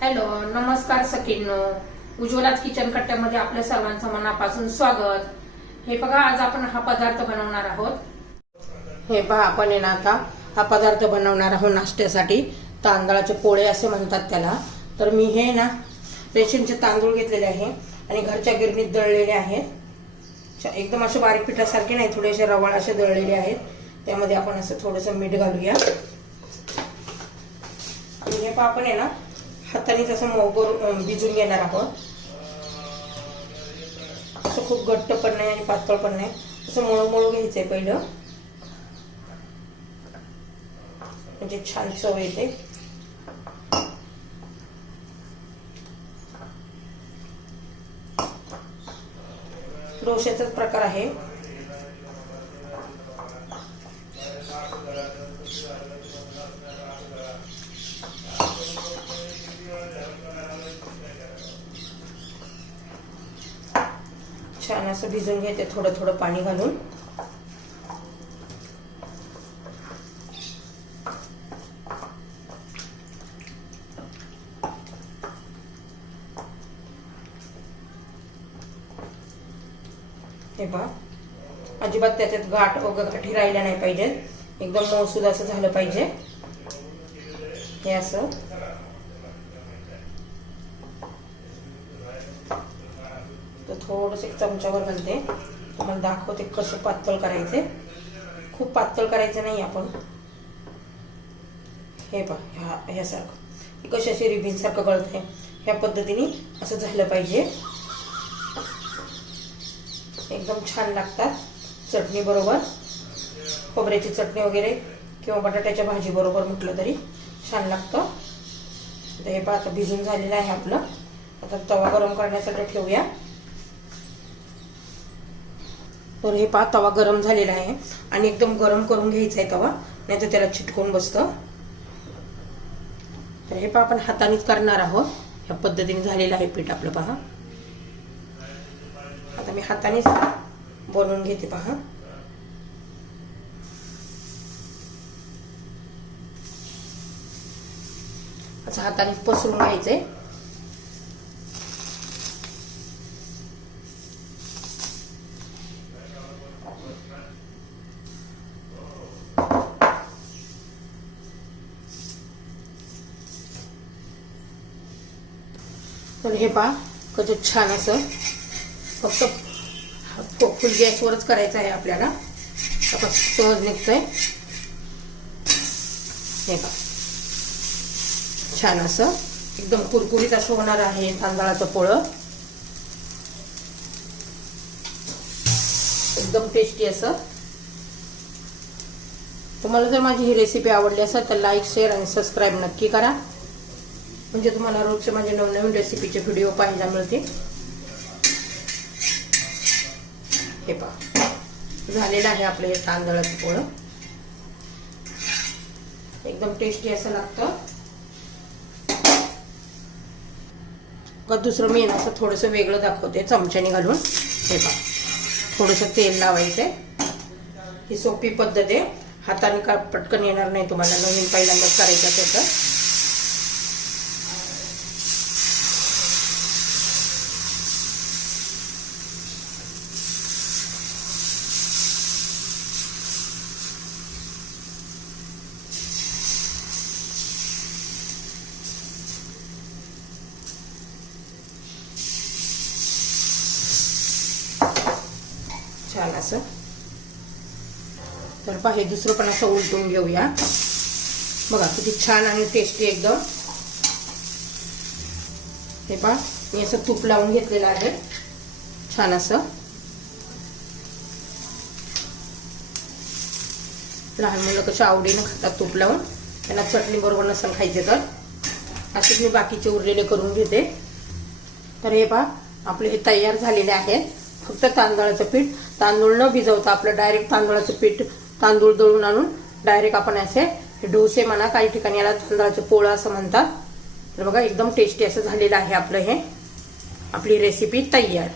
Hello नमस्कार सखींनो. उज्ज्वलाच kitchen कट्ट्यामध्ये आपल्या सर्वांचं मनापासून स्वागत. हे बघा आज आपण हा पदार्थ बनवणार आहोत. हे पहा आपण आहे ना आता हा पदार्थ बनवणार आहोत नाश्त्यासाठी. तांदळाचे पोळे असे म्हणतात त्याला. तर मी हे ना रेशनचे तांदूळ घेतलेले आहे आणि घरच्या गिरणीत दळलेले आहेत. एकदम असे बारीक पिठासारखे नाही थोडेसे रवाळ असे दळलेले आहेत. त्यामध्ये आपण असं थोडंसं मीठ घालूया. आणि हे पहा आपण आहे ना हाताने तसं मऊ करून भिजून घेणार आपण. असं खूप घट्ट पण नाही आणि पातळ पण नाही. असं मळू मळू घ्यायचंय पहिलं. म्हणजे छान चव येते. डोश्याचाच प्रकार आहे. छान असं भिजून घेते थोडं थोडं पाणी घालून. हे बा अजिबात त्याच्यात गाठ वगैरे गाठी राहिल्या नाही पाहिजेत. एकदम मौसूद असं झालं पाहिजे. हे असं तर थोडंसं एक चमच्यावर घालते. तुम्हाला दाखवते कसं पातळ करायचे. खूप पातळ करायचं नाही आपण. हे पहा ह्या ह्यासारखं. कशी अशी रिबीनसारखं गळत आहे ह्या पद्धतीने असं झालं पाहिजे. एकदम छान लागतात चटणी बरोबर. खोबऱ्याची चटणी वगैरे किंवा बटाट्याच्या भाजी बरोबर म्हटलं तरी छान लागतं. हे पहा आता भिजून झालेलं आहे आपलं. आता तवा गरम करण्यासाठी ठेवूया. तर हे पहा तवा गरम झालेला आहे. आणि एकदम गरम करून घ्यायचा आहे तवा. नाही तर त्याला चिटकून बसतं. तर हे पहा आपण हातानेच करणार आहोत. ह्या पद्धतीने झालेलं आहे पीठ आपलं पहा. आता मी हातानेच बनवून घेते पहा. असं हाताने पसरून घ्यायचंय. तर हे पहा कसं छान असं. फक्त फुल गॅसवरच करायचं आहे आपल्याला. आता सहज निघतोय. हे पहा. छान असं. एकदम कुरकुरीत असं होणार आहे तांदळाचं पोळं. एकदम टेस्टी असं. तुम्हाला जर माझी ही रेसिपी आवडली असेल तर लाईक शेअर आणि सबस्क्राईब नक्की करा. म्हणजे तुम्हाला रोजचे माझे नवनवीन रेसिपीचे व्हिडिओ पाहायला मिळतील. हे पहा. झालेलं आहे आपलं हे तांदळाचं पोळं. एकदम टेस्टी असं लागतं. का दुसरं मेन असं थोडंसं वेगळं दाखवते चमच्याने घालून. हे पहा. थोडंसं तेल लावायचं ही सोपी पद्धत आहे. हाताने का पटकन येणार नाही तुम्हाला. नवीन पहिल्यांदाच करायचं असेल तर छान असं. तर पहा हे दुसरं पण असं उलटून घेऊया. बघा किती छान आणि टेस्टी एकदम. हे पहा मी असं तूप लावून घेतलेलं आहे. छान असं. लहान मुलं कशा आवडीनं खातात तूप लावून. त्यांना चटणी बरोबर नसेल खायचे तर. असेच मी बाकीचे उरलेले करून घेते. तर हे पहा आपले हे तयार झालेले आहेत. फक्त तांदळाचं पीठ. तांदूळ न भिजवता आपलं डायरेक्ट तांदळाचं पीठ तांदूळ दळून आणून डायरेक्ट आपण असे डोसे म्हणा काही ठिकाणी याला तांदळाचं पोळं असं म्हणतात. तर बघा एकदम टेस्टी असं झालेलं आहे आपलं हे. आपली रेसिपी तयार.